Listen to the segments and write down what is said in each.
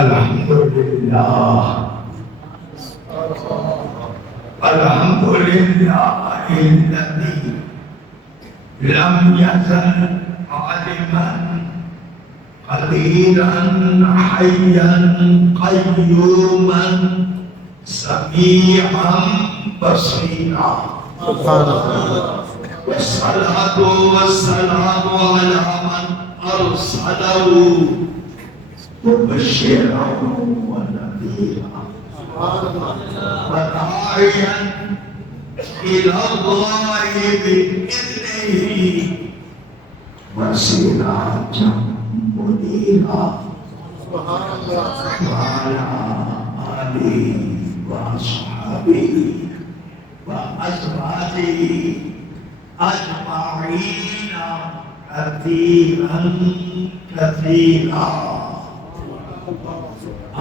الحمدللہ الحمدللہ الذی لم يزل عالما قديرا حيا قيوما سميعا بصيرا سبحان الله والصلاة والسلام على من أرسله مبشرا ونذيرا وداعيا إلى الله بإذنه وسراجا منيرا وعلى آله وأصحابه وأزواجه أجمعين كثيرا كثيرا.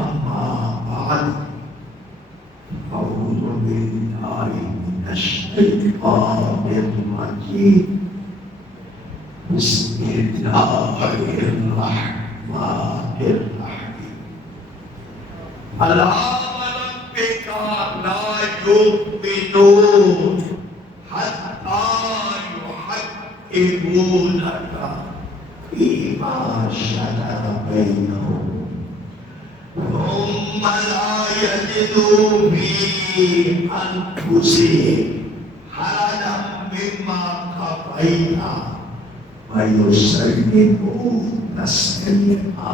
أما بعد أعوذ بالله من الشيطان الرجيم. بسم الله الرحمن الرحيم. ألا وربك لا يؤمنون حتى يحكمونك فيما شجر بينهم ثم لا يجدوا في أنفسهم حرجا مما قضيت ويسلموا تسليما.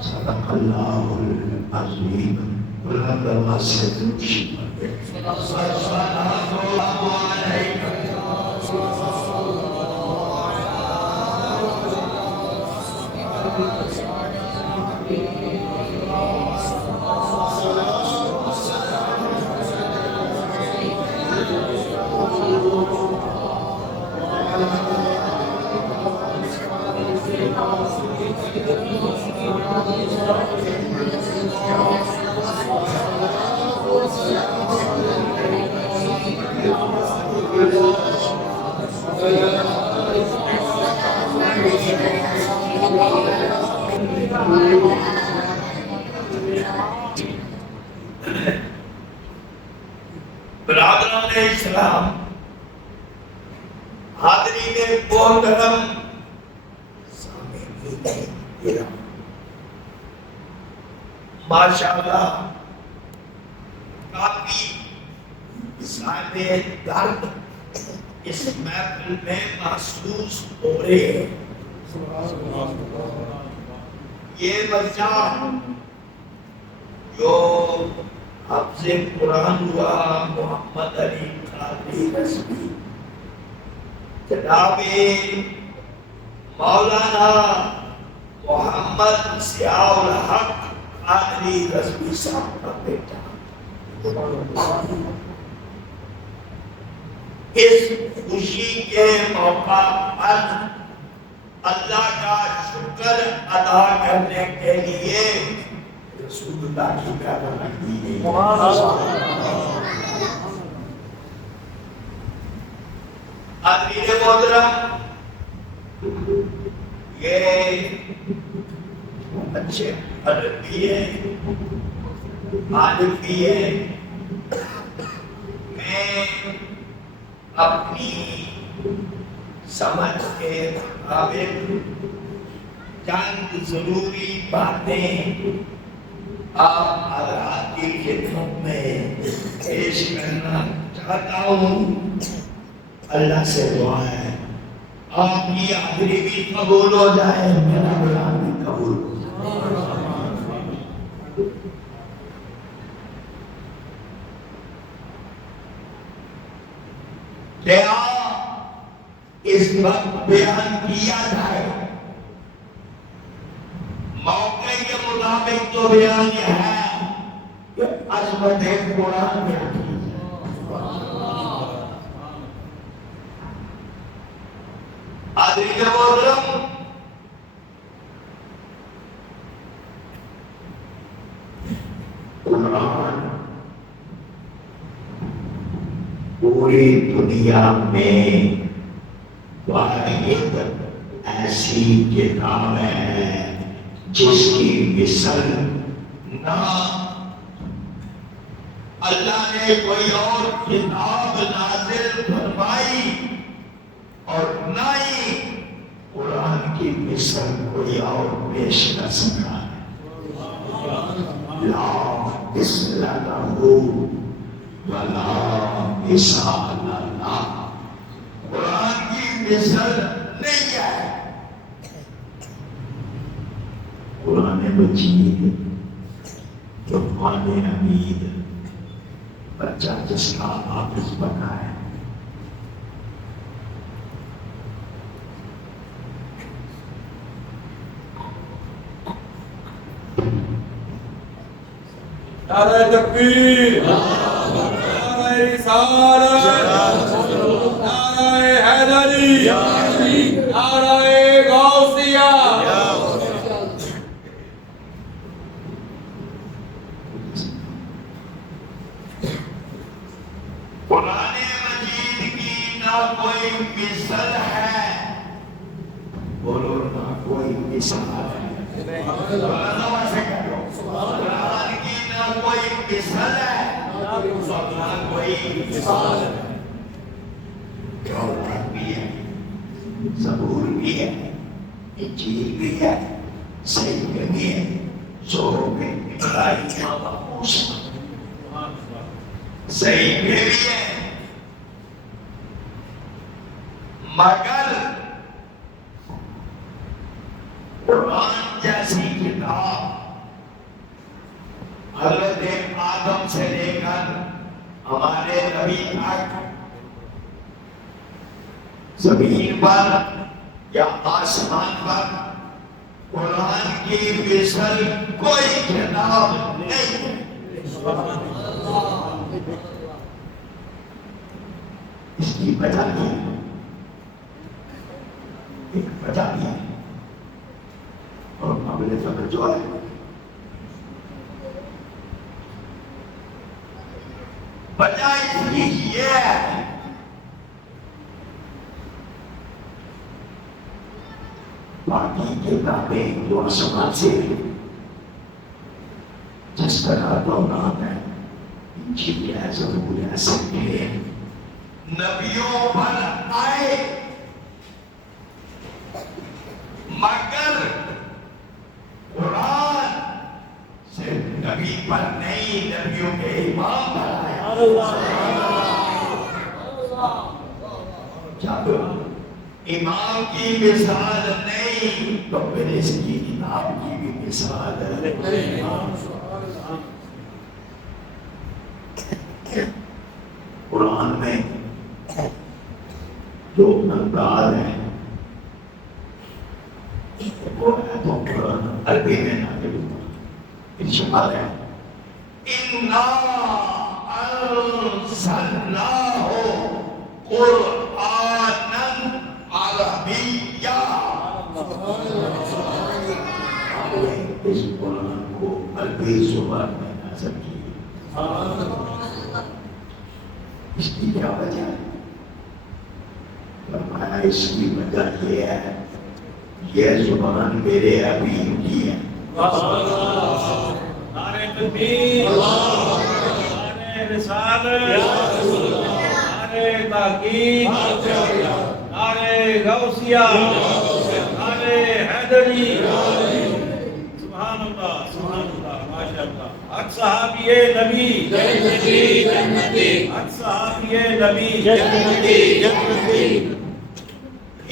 صدق الله العظيم. ولقد نصرت الصلاة عليك برادران اسلام، حاضرین محترم، ماشاءاللہ کافی صاحب درد اس محفل میں محسوس ہو رہے ہیں. یہ بچہ جو حفظ قرآن ہوا محمد علی قادری رضوی، جناب مولانا محمد ضیاء الحق قادری رضوی صاحب کا بیٹا، اس خوشی کے موقع پر اللہ کا شکر ادا کرنے کے لیے رسول اللہ کی پیغام دی گئی. حاضرین محترم، یہ اچھے عرب بھی ہے، عالم بھی ہے. میں اپنی سمجھ کے مطابق چند ضروری باتیں آپ حضرات کی خدمت میں پیش کرنا چاہتا ہوں. اللہ سے دعا ہے آپ کی حاضری بھی قبول ہو جائے، میرا کلام بھی قبول ہو جائے. کیا اس وقت بیان کیا جائے؟ موقع کے مطابق تو بیان یہ ہے کہ عظمت قرآن بیان کی جائے. حاضرین محترم، قرآن پوری دنیا میں واحد ایسی کتاب ہے جس کی مثل نہ اللہ نے کوئی اور کتاب نازل فرمائی اور نہ ہی قرآن کی مثل کوئی اور پیش کر سکا ہے۔ لا مثل لہ ولا مثال لہ، قرآن کی مثل نہیں ہے۔ قرآن مجید فرقان حمید، بچہ جس کا حافظ بنا ہے، نعرہ تکبیر، نعرہ رسالت، نعرہ حیدری، نعرہ غوثیہ۔ قرآن مجید کی نہ کوئی مثل ہے، بولو نہ کوئی مثال ہے۔ قرآن کی نہ کوئی مثل ہے، نہ کوئی مثال ہے۔ تورات بھی ہے، زبور بھی ہے، انجیل بھی ہے، سیب بھی ہے، صحف ابراہیم و موسیٰ، صحیح بھی ہے، مگر قرآن جیسی کتاب حضرت آدم سے لے کر ہمارے نبی تک زمین پر یا آسمان پر قرآن کی مثل کوئی کتاب نہیں ہے۔ اس کی وجہ بھی ہے، ایک وجہ بھی ہے اور قابل توجہ ہے۔ وجہ اس کی یہ ہے باقی کتابیں جو آسمان سے جس طرح تورات ہے، انجیل ہے، زبور ہے، سب کے نبیوں پر آئے، مگر قرآن صرف نبی پر نہیں، نبیوں کے امام پر آیا۔ جب امام کی مثال نہیں تو پھر اس کی کتاب کی بھی مثال ہے۔ قرآن میں جو انداز ہے وہ ہے تو قرآن عربی میں نازل ہوا، ارشاد ہے اِنَّا أَنزَلْنَاهُ قُرْآنًا عَرَبِيًّا، ہم نے اس قرآن کو عربی زبان میں نازل کیا۔ اس کی کیا وجہ ہے؟ فرمایا اس کی وجہ یہ ہے، یہ زبان میرے ابھی کی ہے۔ نعرہ تکبیر، نعرہ رسالت، نعرہ تحقیق، نعرہ غوثیہ، نعرہ حیدری۔ سبحان اللہ، سبحان اللہ، ماشاء اللہ۔ حق صحابی نبی، حق صحابی نبی،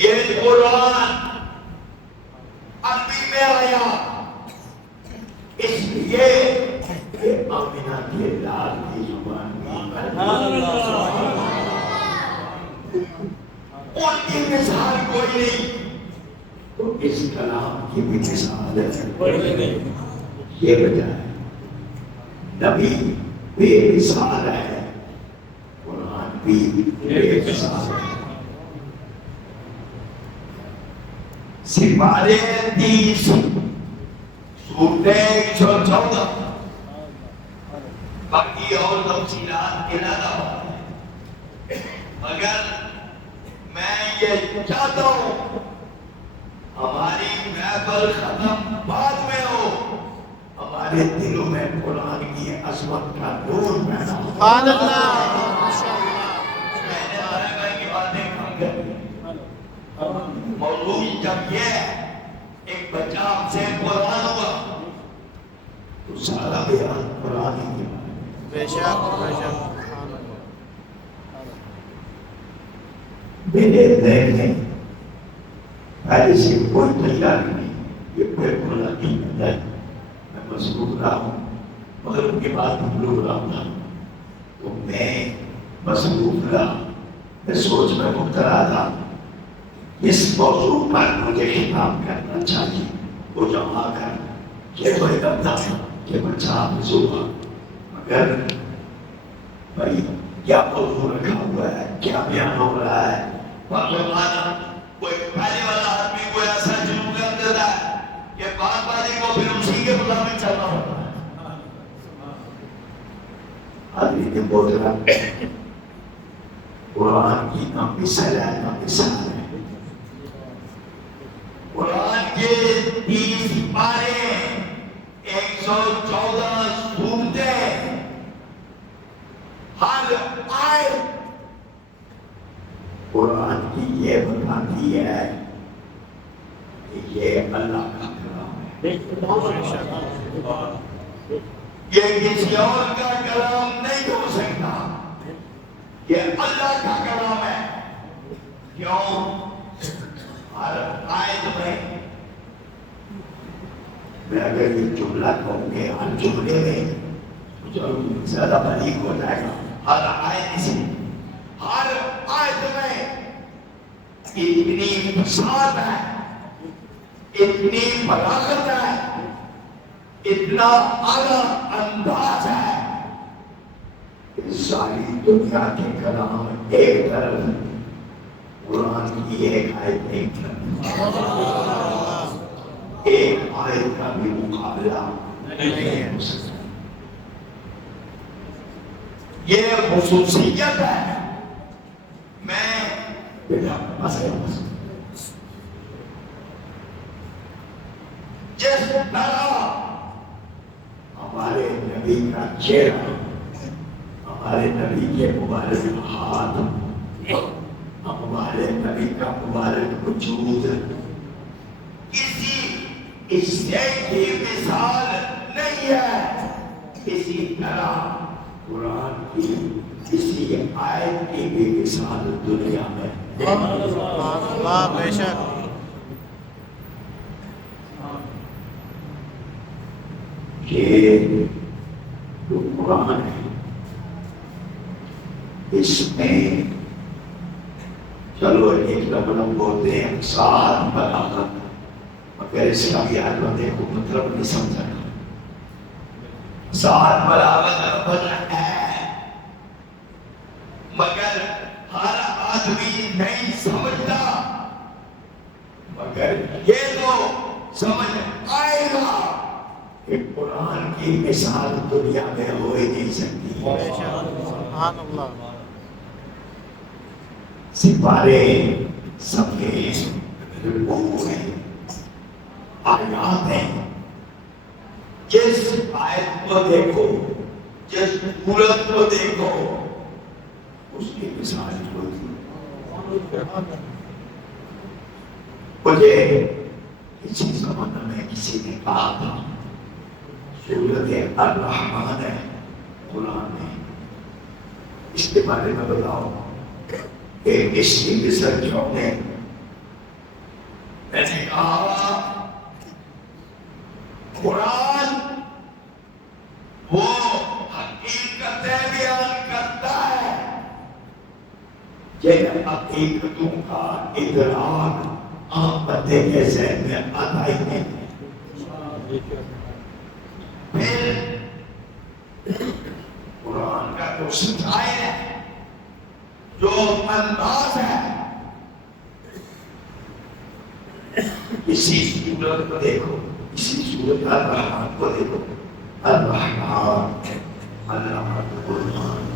یہ قرآن عربی میں آیا اس لیے کہ آمنہ کے لال کی زبان میں ان کی مثال کوئی نہیں، تو اس کلام کی بھی مثال ہے۔ یہ وجہ ہے نبی بے مثال ہے، قرآن بھی بے مثال ہے۔ سپارے 30 سورتیں 114 باقی اور تفصیلات کے علاوہ، مگر میں یہ چاہتا ہوں ہماری محفل ختم بعد میں ہمارے دلوں میں قرآن کی عظمت کا نور پیدا ہو۔ سبحان اللہ، ماشاءاللہ۔ میں نے طلبہ کی باتیں کم کر دی۔ موضوع جب یہ ہے ایک بچہ آپ سے قرآن ہوا تو سارا بیان قرآن ہی ہے۔ بے شک، بے شک۔ میرے ذہن میں پہلے سے کوئی تیاری نہیں، یہ بالکل حقیقت ہے۔ میں مصروف رہا ہوں، مغرب کے بعد ہم لوگ رہا تھا تو میں مصروف رہا، میں سوچ میں مبتلا تھا اس موضوع پر مجھے خطاب کرنا چاہیے، وہ جمع کر کہ کوئی کرتا کہ بچہ حافظ ہوا، مگر بھائی کیا موضوع رکھا ہوا ہے، کیا بیان ہو رہا ہے، کوئی پہلے والا آدمی کوئی ایسا جنوب کر دیتا ہے کہ بات بازی کو پھر اسی کے مطابق چلنا ہوتا ہے۔ آدمی نے بول رہا قرآن کی نام مثال ہے، نام مثال ہے۔ قرآن کے 30 پارے 114 سورتیں، ہر آیت قرآن کی یہ بتاتی ہے کہ یہ اللہ کا کلام ہے، یہ کسی اور کا کلام نہیں ہو سکتا، یہ اللہ کا کلام ہے۔ کیوں؟ ہر آیت میں اگر یہ جملہ کہوں گے ہر جملے میں جو زیادہ بلیغ ہو جائے گا، ہر آیت سے ہر آیت میں اتنی فساد ہے، اتنی بلاغت ہے، اتنا اعلیٰ انداز ہے کہ ساری دنیا کے کلام ایک طرف، قرآن کی ایک آیت ایک طرف، ایک آیت کا بھی مقابلہ نہیں ہو سکتا۔ یہ خصوصیت ہے۔ میں جس طرح ہمارے نبی کا چہرہ، ہمارے نبی کے مبارک ہاتھ، ہمارے نبی کا مبارک وجود اس سے کی مثال نہیں ہے، اسی طرح قرآن کی کسی آیت کی بھی مثال دنیا میں اللہ، بے شک۔ یہ جو قرآن ہے اس میں چلو ایک لفظ بولتے ہیں سات بلاغت، مگر اس کا بھی آج بندے کو مطلب نہیں سمجھا۔ سات بلاغت لفظ ہے مگر ہر آدمی نہیں سمجھتا، مگر یہ تو سمجھ آئے گا کہ قرآن کی مثال دنیا میں ہو ہی نہیں سکتی۔ سبحان اللہ۔ سپارے صفحے رکوع ہیں، آیات ہیں، جس آیت کو دیکھو، جس سورت کو دیکھو، اس کی مثال ہوتی۔ مجھے کسی زمانے میں کسی نے کہا تھا سورت الرحمن ہے قرآن میں، اس کے بارے میں بتاؤ کہ اس کی مثال کیوں ہے؟ میں نے کہا قرآن وہ حقیقتیں بیان کرتا ہے جن حقیقتوں کا ادراک عام بندے کے ذہن میں آتا ہی نہیں ہے۔ پھر قرآن کا جو سچائی ہے، جو انداز ہے، اسی صورت کو دیکھو، اسی صورت الرحمن کو دیکھو، الرحمن علامہ القرآن،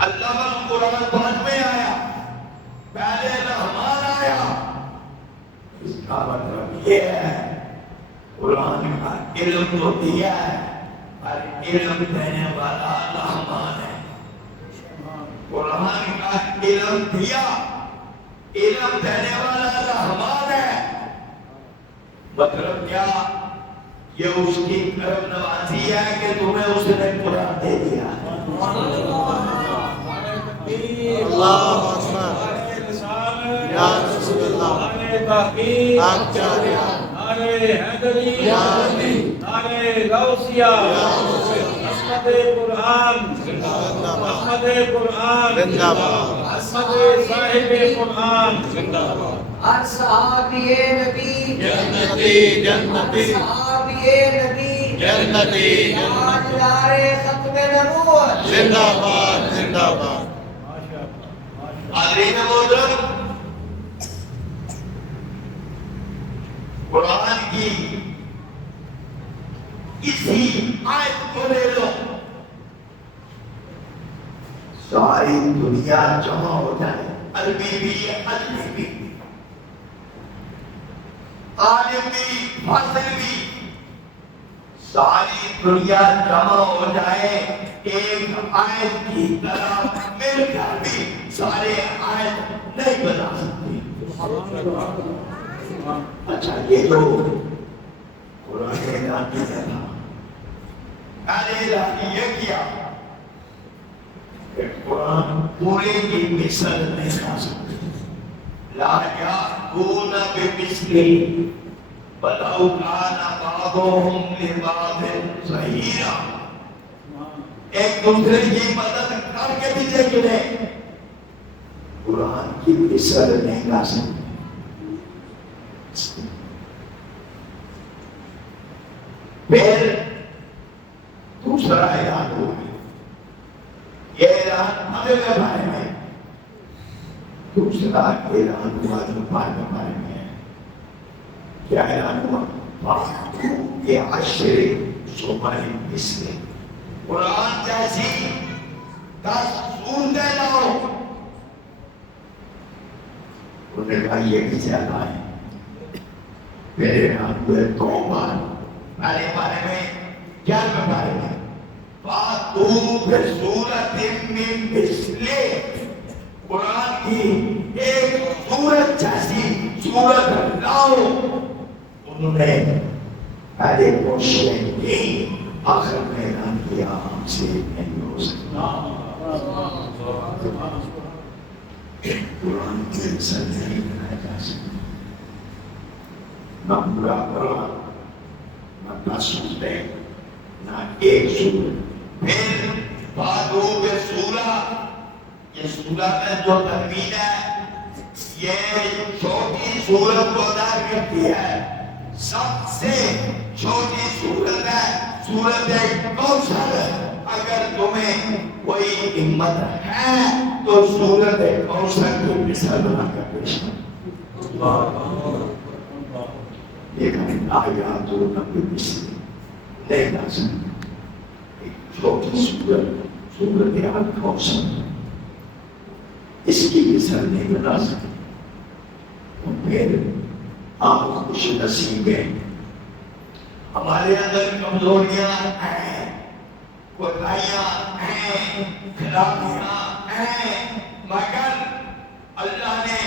علامہ القرآن بعد میں آیا، پہلے رحمان آیا۔ اس کا مطلب یہ ہے قرآن کا علم تو دیا ہے پر علم دینے والا رحمان ہے. قرآن کا علم دیا, علم دینے والا رحمان ہے. مطلب کیا؟ یہ اس کی کرم نوازی ہے کہ تمہیں اس نے قرآن دے دیا. اللہ اکبر. یا رسول اللہ. حق جاریہ. نعرے حیدری. یا علی. نعرے غوثیہ. عصمت قرآن. عصمت قرآن. زندہ باد. عصمت صاحب قرآن. اصحابِ نبی جنتی جنتی اصحابِ نبی جنتی تاجدار ختم نبوت. زندہ باد زندہ باد. حاضرین محترم, قرآن کی اسی آیت کو لے لو, ساری دنیا جمع ہو جائے, عربی بھی عجمی بھی, عالم بھی فاضل بھی, ساری دنیا جمع ہو جائے ایک آیت کی طرح مل کر بھی سارے آیت نہیں بنا سکتے. اچھا, یہ جو قرآن اعلان کیا تھا, پہلے اعلان یہ کیا کہ قرآن پورے کی مثل نہیں کھا سکتے. لا یأتون بمثله ولو كان بعضهم لبعض ظہیرا. ایک دوسرے کی مدد کر کے بھی دیکھ لیں, قرآن کی مثل نہیں کھا سکتے. پھر دوسرا اعلان ہوا, یہ اعلان مدد کے بارے میں. دوسرا اعلان ہوا دوپہر کے بارے میں. کیا اعلان ہوا؟ یہ عشر صبح مثل قرآن جیسی 10 سورتیں لاؤ. انہوں نے کہا یہ بھی زیادہ ہے. پھر اعلان ہوئے 2 بار. پہلے بارے میں 11 بارے میں فَأْتُوا بِسُورَةٍ مِّن مِّثْلِهِ, قرآن کی ایک سورت جیسی سورت لاؤ. انہوں نے پہلے کوششیں کی, آخر میں اعلان کیا ہم سے نہیں ہو سکتا. قرآن کے مثل نہیں بنایا جا سکتا. نہ پورا قرآن, نہ 10 سورتیں, نہ ایک سورت. پھر فَأْتُوا بِسُورَةٍ, یہ سورت جو تنوین ہے یہ چھوٹی سورت کو ظاہر کرتی ہے. سب سے چھوٹی سورت ہے سورت کوثر. اگر تمہیں کوئی ہمت ہے تو سورت کوثر کی مثال بنا کر پیش کرو. لیکن آیات و نبی مثل نہیں لا سکتے. ایک چھوٹی سورت, سورت کوثر, اس کی مثال نہیں بنا سکتے. پھر آپ خوش نصیب ہیں, ہمارے اندر کمزوریاں ہیں, کوتاہیاں ہیں, خرابیاں ہیں, مگر اللہ نے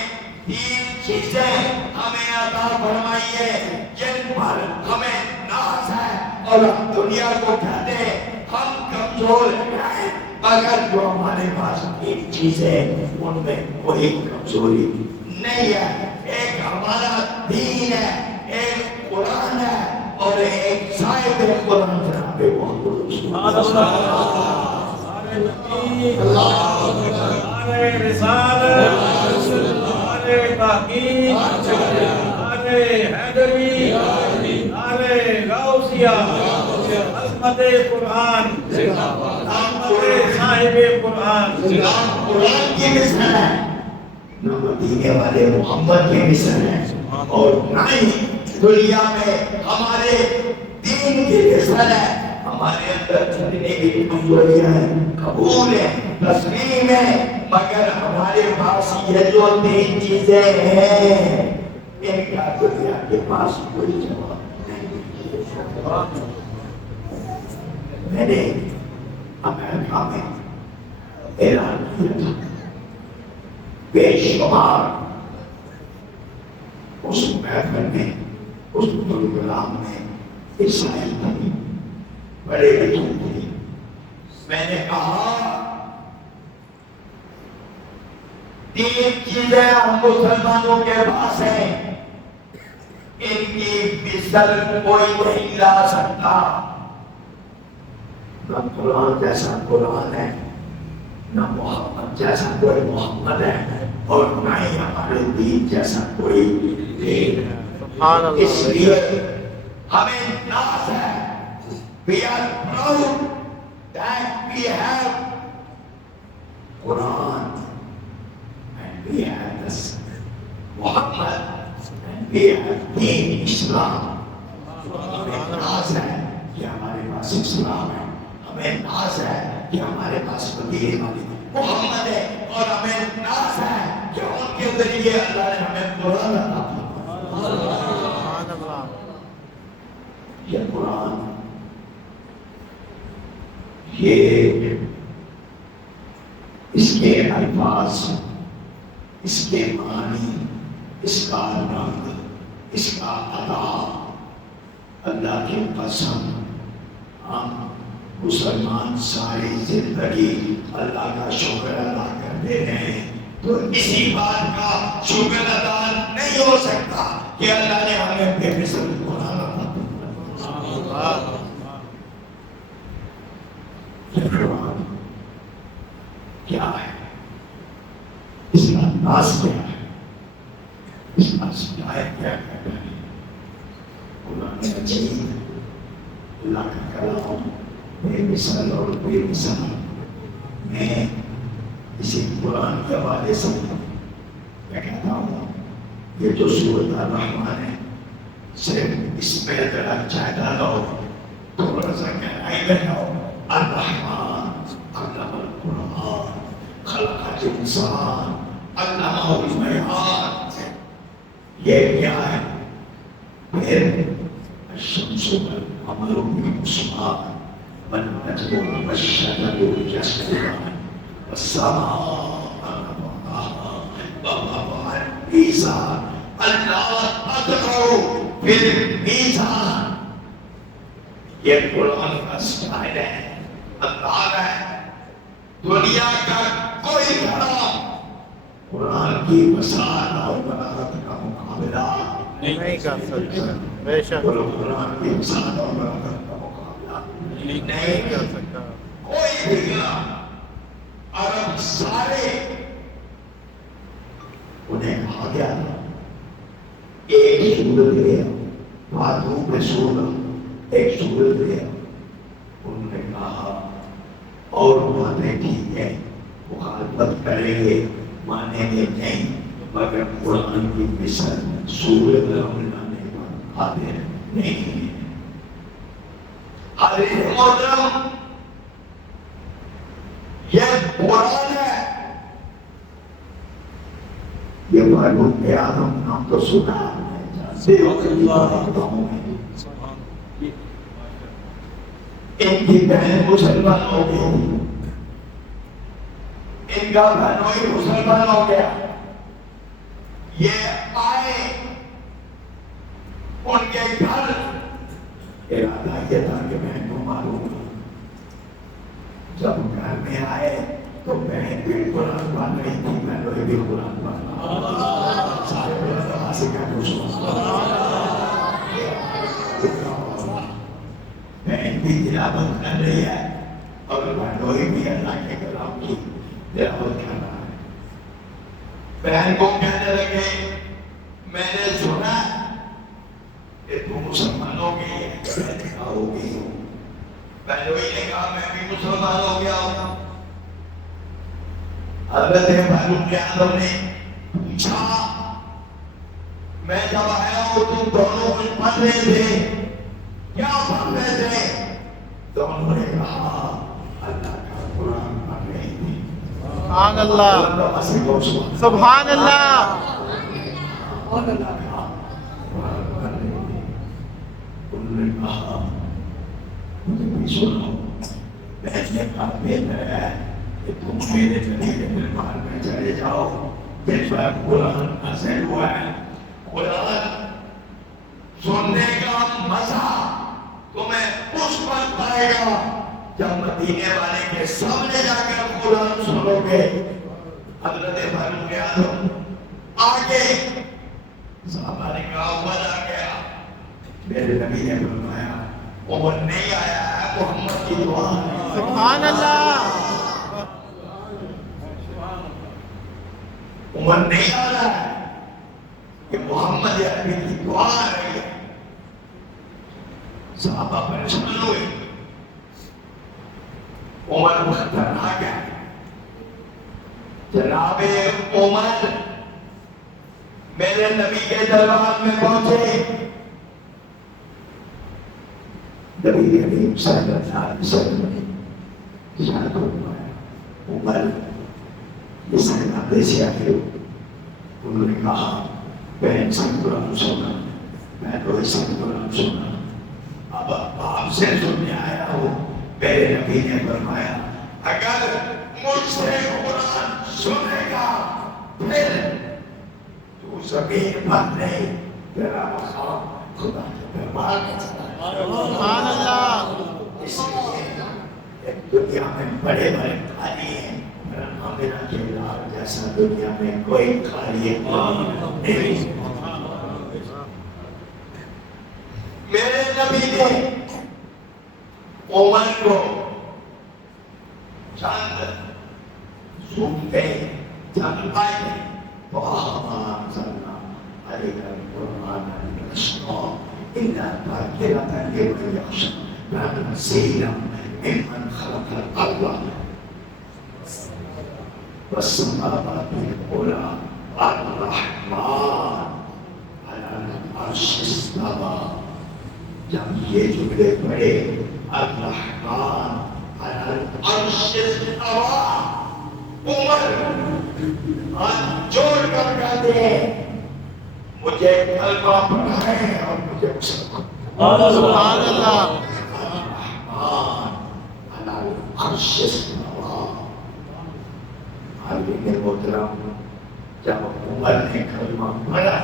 3 چیزیں ہمیں عطا فرمائی ہے جن پر ہمیں ناز ہے, اور ہم دنیا کو کہتے ہیں ہم کمزور ہیں, مگر جو ہمارے پاس 3 چیزیں ان میں کوئی کمزوری نہیں ہے. ایک ہمارا دین ہے, ایک قرآن ہے, اور ایک صاحب قرآن جناب محمد رسول اللہ. نعرے نبی. نعرے رسالت. نعرے تحقیق. نعرے حیدری. نعرے غوثیہ. عصمت قرآن. عصمت صاحب قرآن. قرآن کی مثل ہے, نہ مدینے والے محمد کی مثل ہے, اور نہ ہی دنیا میں ہمارے دین کی مثل ہے. ہمارے اندر جتنی بھی کمزوریاں ہیں قبول ہے, تسلیم ہے, مگر ہمارے پاس یہ جو 3 چیزیں ہیں ان کا دنیا کے پاس کوئی جواب نہیں. میں نے امریکہ میں اعلان کیا تھا بے شمار اس محفل میں اس پروگرام میں اسرائیل تھی بڑے بچوں تھے میں نے کہا تین چیزیں ہم مسلمانوں کے پاس ہیں ان کی مثل کوئی نہیں لا سکتا نہ قرآن جیسا قرآن ہے نہ محمد جیسا کوئی محمد ہے اور نہ ہی ہمارے دین جیسا کوئی دین ہے اس لیے ہمیں ناز ہے we are proud that we have Quran and we have this Muhammad and we have Deen Islam ہمیں ناز ہے کہ ہمارے پاس اسلام ہے ہمیں ناز ہے کہ ہمارے پاس دین محمد ہے اور ہمیں ناز ہے کہ ان کے ذریعے اللہ نے ہمیں قرآن عطا کیا یہ قرآن یہ اس کے الفاظ اس کے معنی اس کا رنگ اس کا ادا اللہ کی قسم ہم مسلمان ساری زندگی اللہ کا شکر ادا کرتے رہے تو اسی بات کا شکر ادا نہیں ہو سکتا کہ اللہ نے ہمیں بے مثل قرآن عطا کیا قرآن کیا ہے اس کا انداز کیا ہے اس کا شکایت کیا ہے قرآن مجید اللہ کا کلام بے مثال اور بے مثال میں اسی قرآن کے حوالے سے میں کہتا ہوں یہ جو سورۃ الرحمن ہے صرف اس میں ذرا چاہ ڈالو تھوڑا سا گہرائی میں جاؤ الرحمن علم القرآن خلق الانسان علمہ البیان یہ کیا ہے پھر الشمس والقمر بحسبان والنجم والشجر يسجدان والسماء رفعها ووضع الميزان ألا تطغوا في الميزان یہ قرآن کا سٹائل ہے انداز ہے دنیا کا کوئی کلام قرآن کی وسعت اور بلاغت کا مقابلہ نہیں کر سکتا بے شک قرآن کی وسعت اور بلاغت کا مقابلہ نہیں کر سکتا کوئی بھی کلام عرب سارے انہیں کہا گیا ایک سورت لے باتوں پہ سورت ایک سورت لے انہوں نے کہا اور باتیں ٹھیک ہے مخالفت کریں گے مانیں گے نہیں مگر قرآن کی مثل سورت لانے پر قادر نہیں ہے حضرت محترم یہ قرآن ہے یہ معلوم ہے آدم نام تو سنا ہے ان کی بہن مسلمان ہو گئی ان کا بہنوئی مسلمان ہو گیا یہ آئے ان کے گھر ارادہ یہ تھا کہ بہن کو معلوم جب گھر میں آئے تو بہن بھی قرآن پڑھ رہی تھی بہنوئی بھی قرآن پڑھ رہا سارے قرآن سے کیا پوچھو بہن بھی تلاوت کر رہی ہے اور بہنوئی بھی اللہ کے کلام کی تلاوت کر رہا ہے بہن کو کہنے لگے میں نے سنا کہ تم مسلمان ہو گئی ہے میں نے کہا ہو گئی ہوں بہنوئی نے کہا میں بھی مسلمان ہو گیا ہوں حضرت فاروق اعظم نے پوچھا میں جب آیا ہوں تم دونوں کچھ پڑھ رہے تھے کیا پڑھ رہے تھے تو انہوں نے کہا اللہ کا قرآن پڑھ رہے تھے سبحان اللہ سبحان اللہ اور اللہ کا قرآن پڑھ رہے تھے نے کہا مجھے بھی سنو، میں نے کہا بہتر ہے کہ تم میرے نبی کے دربار میں چلے جاؤ، جس پر قرآن نازل ہوا ہے، قرآن سننے کا مزہ تمہیں اس وقت آئے گا جب مدینے والے کے سامنے جا کر قرآن سنو گے۔ حضرت فاروق اعظم آگے، صحابہ نے کہا عمر آ گیا، میرے نبی نے فرمایا عمر نہیں آیا ہے، محمد کی دعا ہے۔ سبحان اللہ، عمر نہیں آ رہا ہے، کہ محمد عربی کی دعا آ رہی ہے۔ صحابہ پریشان ہوئے، عمر خطرناک ہے۔ جناب عمر میرے نبی کے دربار میں پہنچے، نبی کریم صلی اللہ علیہ وسلم نے اشارہ فرمایا عمر یہ صحابہ سے آئے ہو۔ انہوں نے کہا میں ان سے قرآن سنا، میں تو اس سے قرآن سنا، اب آپ سے سننے آیا ہوں۔ میرے نبی نے فرمایا اگر مجھ سے قرآن سنے گا پھر تو زمین پر نہیں، تیرا مقام خدا کے دربار میں چلا جائے۔ سبحان اللہ، اس لیے ایک دنیا میں بڑے بڑے خالی ہیں، میرا کے لال جیسا دنیا میں کوئی خالی نہیں۔ میرے نبی نے عمر کو چند صوفے چند پائے وَأَنزَلْنَا عَلَيْكَ الْقُرْآنَ لِتَشْقَىٰ إِلَّا تَذْكِرَةً لِمَن يَخْشَىٰ تَنزِيلًا مِمَّنْ خَلَقَ الْأَرْضَ وَالسَّمَاوَاتِ الْعُلَىٰ الرَّحْمَٰنُ عَلَى الْعَرْشِ اسْتَوَىٰ۔ جب یہ جملے پڑھے الرحمن علی العرش استویٰ، عمر ہاتھ جوڑ کر کہتے ہیں مجھے کلمہ پڑھائیں اور مجھے مسلمان۔ سبحان اللہ، الرحمن علی العرش استویٰ۔ حضرت محترم جب عمر نے کلمہ پڑھا،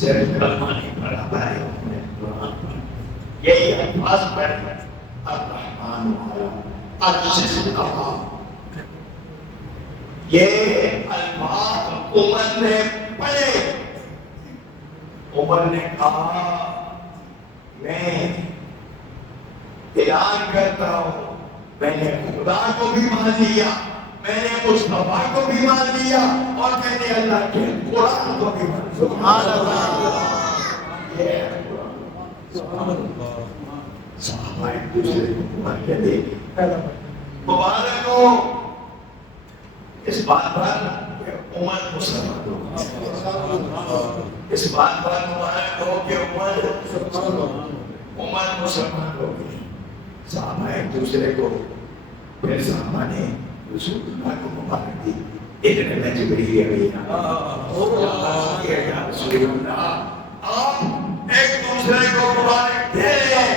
صرف کلمہ نہیں پڑھا، بھائی نے قرآن پڑھا، یہی الفاظ پڑھے الرحمن علی العرش استویٰ۔ یہ الفاظ عمر نے پڑھے، عمر نے کہا میں اعلان کرتا ہوں میں نے خدا کو بھی مان لیا، میں نے مصطفیٰ کو بھی مان لیا، اور میں نے اللہ کے قرآن کو بھی مان لیا۔ سبحان اللہ، یہ ہے قرآن۔ صحابہ ایک دوسرے کو عمر کہتے مبارک ہو اس بات پر کہ عمر مسلمان ہو، اس بات پر مبارک ہو کہ عمر مسلمان ہو گئی۔ صحابہ ایک دوسرے کو، پھر صحابہ نے رسول اللہ کو مبارک دی۔ اتنے میں جبریل امین یا رسول اللہ آپ ایک دوسرے کو مبارک دے رہے،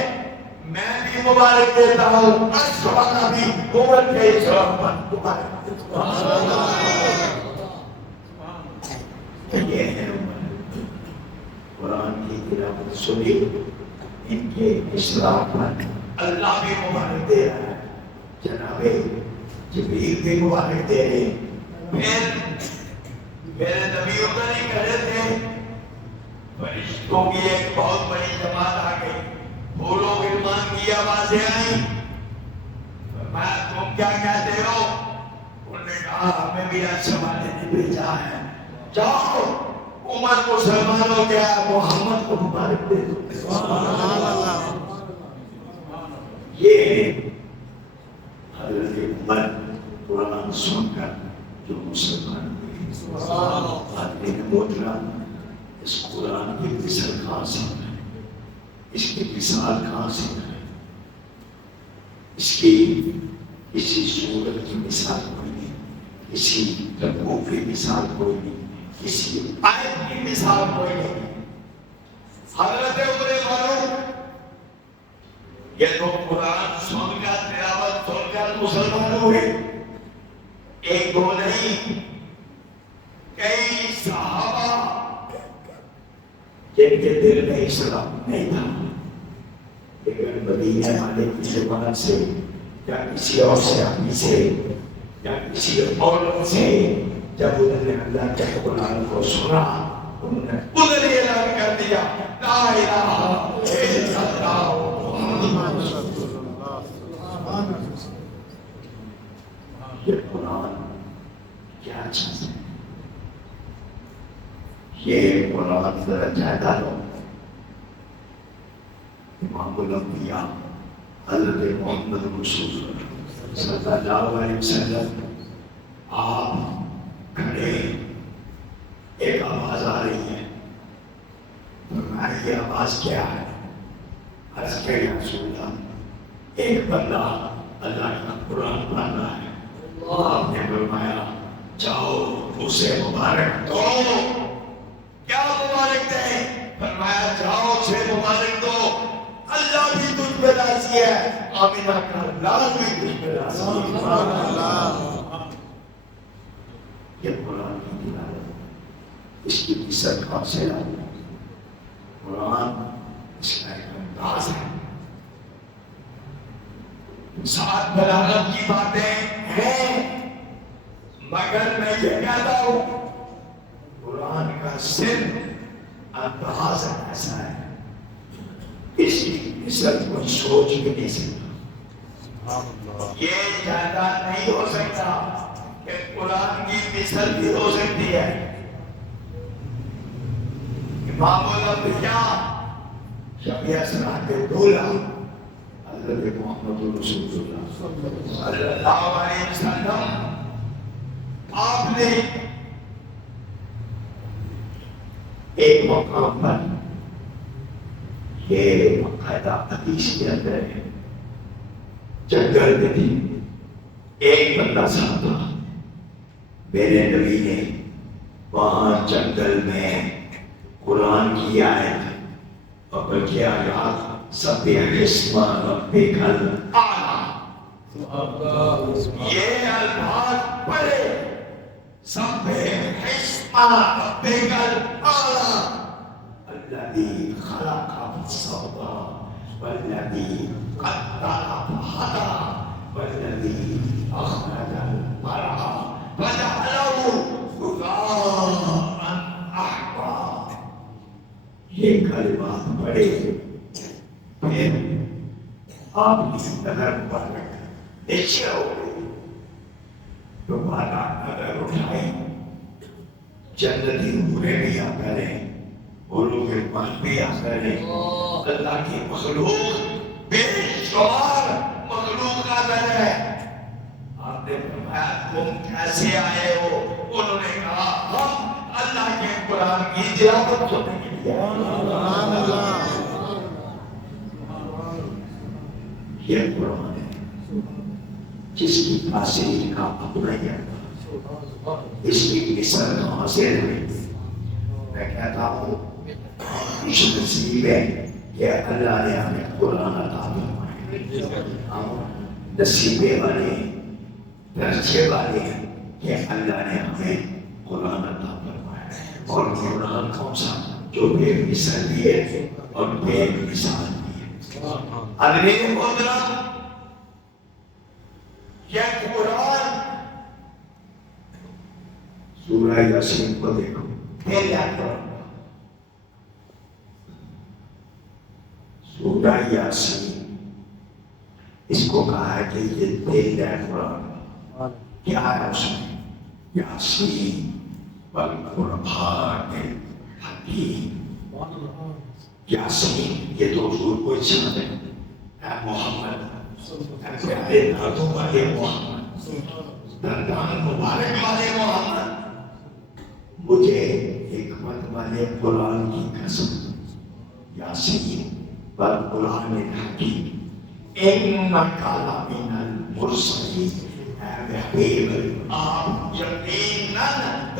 میں بھی مبارک دیتا ہوں، اشہد بھی عمر کے اسلام پر مبارک دیتا ہوں۔ یہ ہے عمر، قرآن کی تلاوت سنی، ان کے اسلام پر اللہ بھی مبارک دے رہا ہے، جناب جبریل بھی مبارک دے رہے ہیں۔ پھر میرے نبی ادھر ہی کھڑے تھے، فرشتوں کی ایک بہت بڑی جماعت آ گئی، پھولوں غلمان کی آوازیں آئیں، فرمایا تم کیا کہتے ہو؟ انہوں نے کہا ہمیں بھی اچھا والے نے بھیجا ہے، جاؤ عمر مسلمان ہو گیا، محمد کو مبارک دے دو۔ سبحان اللہ، یہ حضرت عمر قرآن سن کر جو مسلمان ہوئے۔ حضرت محترم اس قرآن کی مثال کہاں سے ہے؟ اس کی مثال کہاں سے ہے؟ اس کی کسی سورت کی مثال کوئی نہیں، کسی رکوع کی مثال کوئی نہیں، کسی آیت کی مثال کوئی نہیں۔ حضرت عمر فاروق یہ تو قرآن سن کر تلاوت سن کر مسلمان ہوئے. ایک دو نہیں، کئی صحابہ جن کے دل میں اسلام نہیں تھا، لیکن مدینہ والے کی زبان سے یا کسی اور صحابی سے یا کسی اور سے جب انہوں نے اللہ کے قرآن کو سنا، انہوں نے ادھر ہی اعلان کر دیا لا الہ الا اللہ محمد رسول اللہ. یہ قرآن کیا چیز ہے؟ یہ قرآن ذرا جائدہ لو. امام الانبیاء حضرت محمد رسول اللہ صلی اللہ علیہ وسلم آپ کھڑے، ایک آواز آ رہی ہے. فرمایا یہ آواز کیا ہے؟ عرض کیا یا رسول اللہ ایک بندہ اللہ کا قرآن پڑھ رہا ہے. آپ نے فرمایا جاؤ اسے مبارک دو. کیا مبارک دیں؟ فرمایا جاؤ اسے مبارک دو، اللہ بھی تجھ پہ راضی ہے، آمینہ کا اللہ بھی تجھ پہ راضی ہے. یہ قرآن کی تلاوت، اس کی قصت کون سے لاؤ؟ قرآن اس کا ایک انداز ہے. سات بلاغت کی باتیں ہیں، مگر میں یہ کہتا ہوں قرآن کا صرف انداز ایسا ہے، اس کی قصت کوئی سوچ بھی نہیں سکتا. یہ زیادہ نہیں ہو سکتا کہ قرآن کی قصت بھی ہو سکتی ہے. امام الانبیاء شفیع اسرار کے دولہ حضرت محمد رسول اللہ صلی اللہ علیہ وسلم، آپ نے ایک مقام پر، یہ باقاعدہ حدیث کے اندر ہے، جنگل میں تھی، ایک بندہ ساتھ تھا. میرے نبی نے وہاں جنگل میں قرآن کی آیت اور بلکہ آیات سبح اسم ربک الاعلی، یہ الفاظ پڑھے سبح اسم ربک الاعلی الذی خلق فسوى والذی قدر فہدى والذی اخرج المرعى فجعله غثاء احوا. یہ کلمات پڑھے، پھر آپ کی نظر مبارک نیچے ہو گئی. دوبارہ نظر اٹھائی، جنتی نورے بھی آ کریں، علوم ایمان بھی آ کریں، اللہ کی مخلوق بے شمار مخلوق کا در ہے. آپ نے فرمایا تم کیسے آئے ہو؟ انہوں نے کہا ہم اللہ کے قرآن کی تلاوت سننے کے لیے. یہ قرآن ہے جس کی تاثیر کا اپنا ہی ہے، اس کی اثر کہاں سے ہوئی؟ میں کہتا ہوں اس نصیب ہے کہ اللہ نے ہمیں قرآن عطا فرمایا. ہم نصیبے والے، درجے والے کہ اللہ نے ہمیں قرآن عطا فرمایا. اور قرآن کون سا؟ جو بے مثال بھی ہے اور بے مثال بھی ہے. اگلے محترم یہ قرآن سورہ یاسین کو دیکھو، پہلا قرآن سورہ یاسین، اس کو کہا ہے کہ یہ پہلا قرآن. کیا ہے اس میں؟ یاسین والقرآن الحکیم. یاسین یہ تو حضور کو ارشاد ہے، اے محمد، اے پیارے دادوں والے محمد، دردان مبارک والے محمد، مجھے حکمت والے قرآن کی قسم، یاسین والقرآن الحکیم انک لمن المرسلین. اے حبیب، آپ یقیناً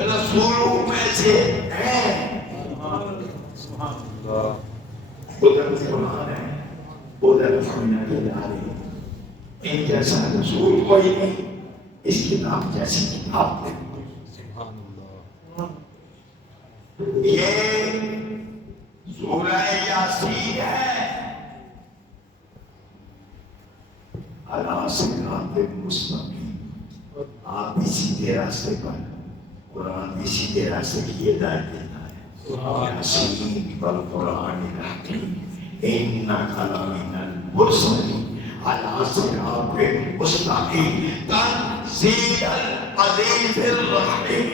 رسولوں میں سے ہیں. ادھر قرآن ہے، ادھر نظر آ رہی ہے۔ ان جیسا رسول کوئی نہیں، اس کتاب جیسی کتاب نہیں۔ یہ سورہ یاسین ہے، اللہ صراط مستقیم۔ آپ بھی سیدھے راستے پر، قرآن بھی سیدھے راستے کی ہدایت دیتا ہے۔ یاسین والقرآن الحکیم انک لمن المرسلین علی صراط مستقیم تنزیل العزیز الرحیم۔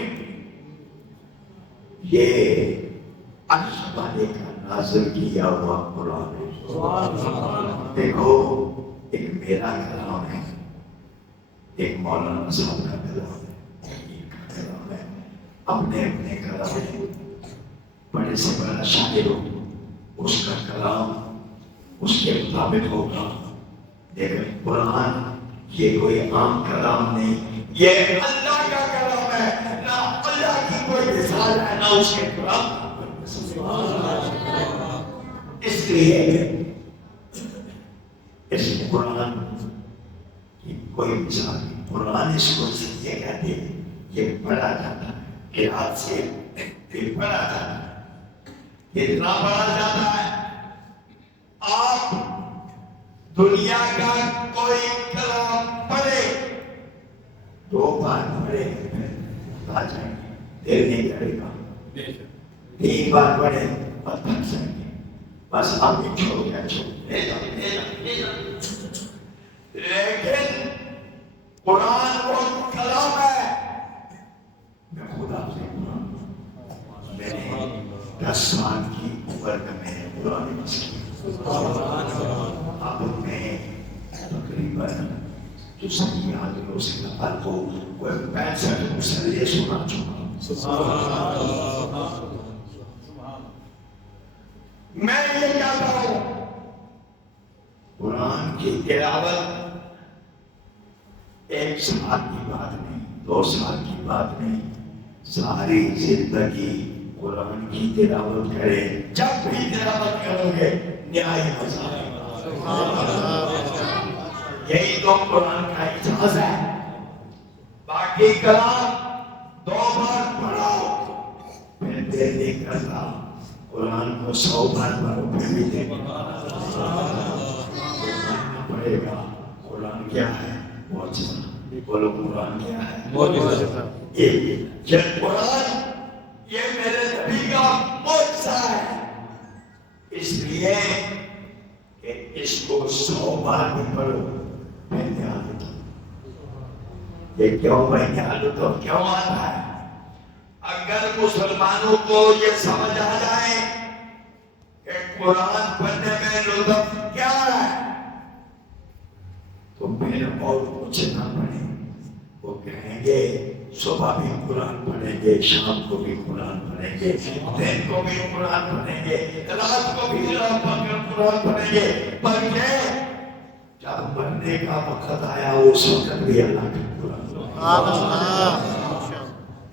یہ اللہ تعالی کا نازل کیا ہوا قرآن ہے۔ دیکھو، ایک میرا کلام ہے، ایک مولانا صاحب کا کلام ہے، ایک کا کلام ہے، اپنے اپنے کلام ہے۔ بڑے سے بڑا شاعر ہو، اس کا کلام اس کے مطابق ہوگا، لیکن قرآن یہ کوئی عام کلام نہیں، یہ اللہ کا کلام ہے، نہ اللہ کی کوئی مثال ہے نہ اس کے کلام۔ اس لیے اس قرآن کی کوئی مثال نہیں۔ قرآن اس کو یہ کہتے ہیں، یہ پڑھا جاتا ہے، قرآن سے پھر پڑھا جاتا ہے، اتنا پڑھا جاتا ہے آپ دنیا کا کوئی کلام پڑھے، 2 بار پڑھے پھر آ جائیں گے، دل نہیں کرے گا، 3 بار پڑھے اور تھک جائیں گے، بس آپ بھی چھوڑ گیا، لے جاؤ۔ لیکن قرآن وہ کلام ہے، میں خدا سے میں نے 10 سال کی عمر میں میں نے قرآن مسکی، اب میں تقریباً جو صحیح حاضروں سے نقل کو کوئی 65 مسئلے سنا چکا۔ میں یہ کہتا ہوں، قرآن کی تلاوت 1 سال کی بات نہیں، 2 سال کی بات نہیں، ساری زندگی قرآن کی تلاوت کرے، جب بھی تلاوت کرو گے نہائی مزہ آئے گا۔ یہی تو قرآن کا اعزاز ہے۔ باقی کلام 2 بار پڑھو پھر دل نہیں کرتا، قرآن کو 100 بار پڑھو پھر بھی دل پڑے گا۔ قرآن کیا ہے؟ معجزہ۔ بولو قرآن کیا ہے؟ معجزہ۔ یہ قرآن یہ میرے نبی کا معجزہ ہے، اس لیے کہ اس کو 100 بار بھی پڑھو میں دھیان دیتا ہوں۔ یہ کیوں میں دھیان دیتا ہوں؟ کیوں آتا ہے؟ اگر مسلمانوں کو یہ سمجھ آ جائے کہ قرآن پڑھنے میں لطف کیا ہے تو پھر اور کچھ نہ پڑھیں۔ وہ کہیں گے صبح بھی قرآن پڑھیں گے، شام کو بھی قرآن پڑھیں گے، دن کو بھی قرآن پڑھیں گے، رات کو بھی قرآن پڑھیں گے، بلکہ جب مرنے کا وقت آیا اس وقت بھی اللہ کا قرآن۔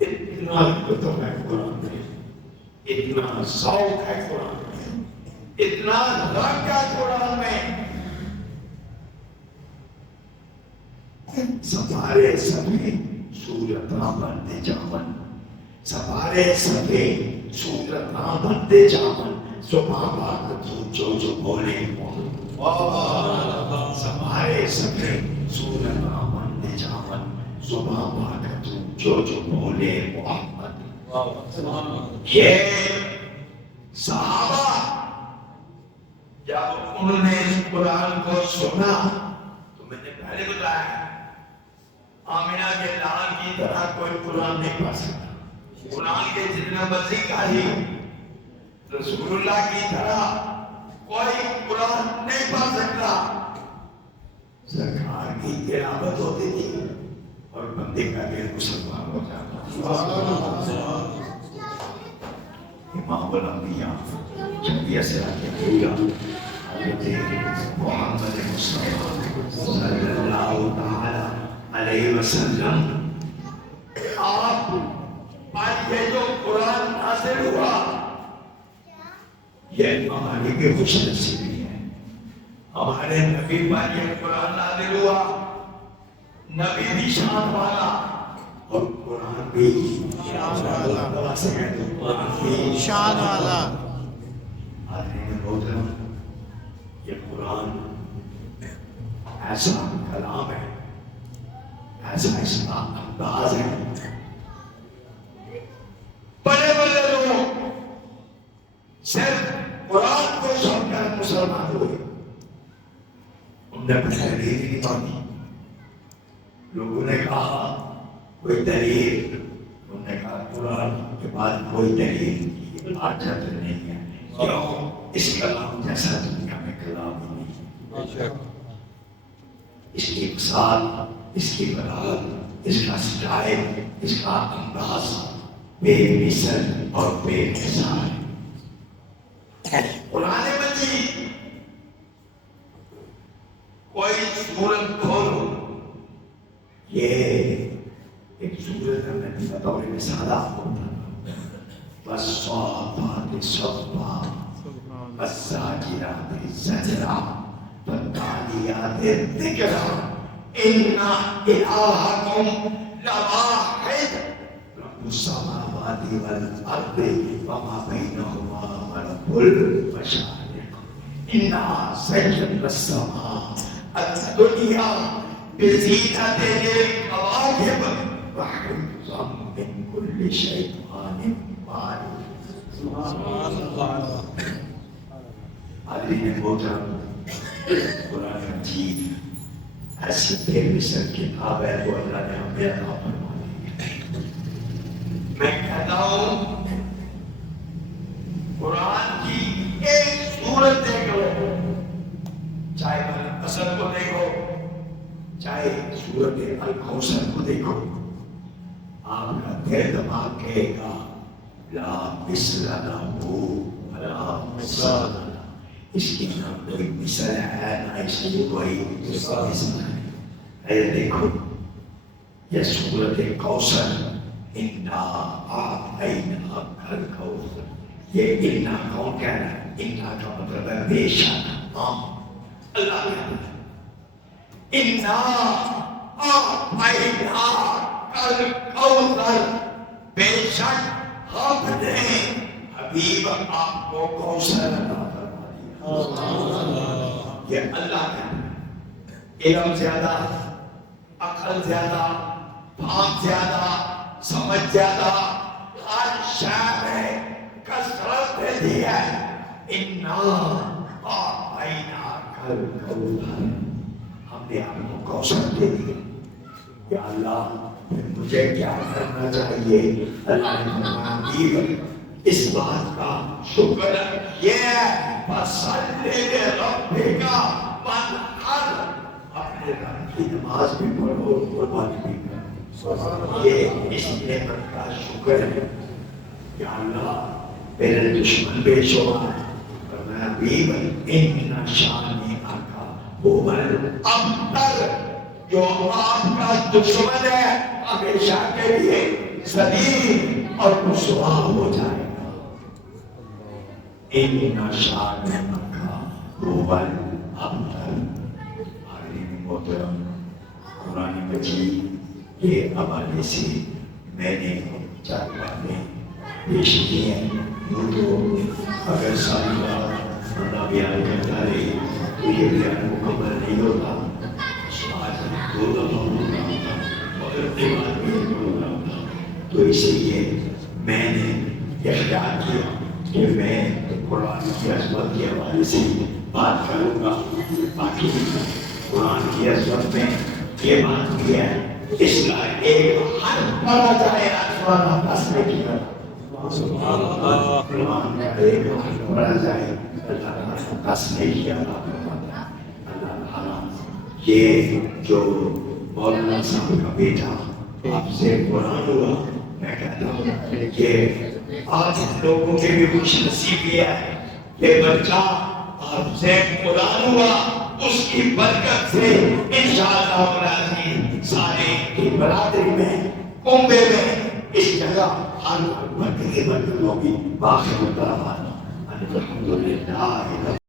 اتنا کتب ہے قرآن میں، اتنا ذوق ہے قرآن میں، اتنا رنگ ہے قرآن میں۔ سفارے سبھی سورتاں بندے جامن، سفارے سبھی سورتاں بندے جامن، صبح بات جو بولے سفارے سبھی سورتاں بندے جامن، صبح بات جو بولے محمد۔ یہ صحابہ جب انہوں نے اس قرآن کو سنا تو میں نے پہلے بتایا آمینہ کے لال کی طرح کوئی قرآن نہیں پڑھ سکتا، قرآن کے جتنا مرضی کاری، رسول اللہ کی طرح کوئی قرآن نہیں پڑھ سکتا۔ سرکار کی تلاوت ہوتی تھی اور بندے کا دل مسلمان ہو جاتا۔ امام الانبیاء جب سے آگے بھیجا حضرت محمد مصطفیٰ صلی اللہ تعالی علیہ وسلم، آپ آج یہ جو قرآن نازل ہوا یہ ہماری بھی خوش نصیبی ہے۔ ہمارے نبی پر یہ قرآن نازل ہوا، نبی بھی شان والا اور قرآن بھی شان والا، شان والا۔ یہ قرآن ایسا کلام ہے، ایسا اس کا انداز ہے، بڑے بڑے لوگ صرف قرآن کو سن کر مسلمان ہوئے، انہوں نے تحریر نہیں مانی۔ لوگوں نے کہا کوئی دلیل، انہوں نے کہا قرآن کے بعد کوئی دلیل کی حاجت نہیں ہے، کیوں؟ اس کلام جیسا دنیا میں کلام نہیں، اس کی مثال، اس کی بلاغت، اس کا سٹائل، اس کا انداز بے مثل اور بے مثال ہے۔ قرآن مجید کوئی سورت کھولو، یہ ایک سورت میں بطور مثال آپ کو والصافات صفا والزاجرات زجرا والتاليات ذكرا إن إلهكم لواحد رب السماوات والأرض وما بينهما ورب المشارق إنا زينا السماء الدنيا بزينة الكواكب وحفظا من كل شيطان مارد۔ حاضرین محترم، قرآن مجید ایسی بے مثل کتاب ہے جو اللہ نے ہمیں عطا فرمائی۔ میں کہتا ہوں قرآن کی ایک سورت دیکھ لو، چاہے اصل کو دیکھو، چاہے سورت الکوثر کو دیکھو، آپ کا دل دماغ کہے گا لا مثل لہ ولا مثال لہ، اس کی نہ کوئی مثل ہے نہ اس کی کوئی مثال ہے۔ اے دیکھو یہ سورت کوثر، انا اعطیناک الکوثر، یہ انا کون کہہ رہا ہے؟ انا کا مطلب ہے بے شک، اللہ کہتا ہے انا اعطیناک الکوثر، بے شک ہم نے حبیب آپ کو کوثر عطا فرما دیا۔ یہ اللہ کا علم زیادہ، عقل زیادہ، فہم زیادہ، سمجھ زیادہ، ہر شے میں کثرت دے دی ہے۔ انا اعطیناک الکوثر، ہم نے آپ کو کوثر دے دیا۔ یا اللہ پھر مجھے کیا کرنا چاہیے؟ اللہ نے فرمایا اس بات کا شکر یہ فصلی لربک وانحر، اپنے رب کی نماز بھی پڑھو، قربانی بھی کرو۔ یہ اس نعمت کا شکر ہے۔ یا اللہ میرے دشمن بے شمار، فرمایا حبیب ان شانئک ھو الابتر، جو آپ کا دشمن ہے ہمیشہ کے لیے ذلیل اور رسوا ہو جائے گا۔ ان شانئک ھو الابتر۔ حاضرین محترم، قرآن مجید کے حوالے سے میں نے 4 باتیں پیش کی ہیں، تو اگر ساری بات بندہ بیان کرتا رہے تو یہ بیان مکمل نہیں ہوتا۔ آج 2 دفعہ پروگرام تھا، مگر دیوار بھی پروگرام تھا، تو اسی لیے میں نے یہ خیال کیا کہ میں قرآن کی عظمت کے حوالے سے بات کروں گا۔ باقی قرآن کی عظمت میں یہ بات بھی ہے، اس کا ایک حرف پڑھا جائے آسمان آکاش میں کی قرآن کا ایک حرف پڑھا جائے اللہ آکاش میں کیا اللہ تعالیٰ یہ جو مولانا صاحب کا بیٹا آپ سے قرآن ہوا، میں کہتا ہوں کہ آج لوگوں کے بھی خوش نصیبی ہے کہ بچہ آپ سے قرآن ہوا، اس کی برکت سے انشاءاللہ العزیز سارے کی برادری میں، کنبے میں، اس جگہ ہر برکت ہوگی۔ باقی الحمدللہ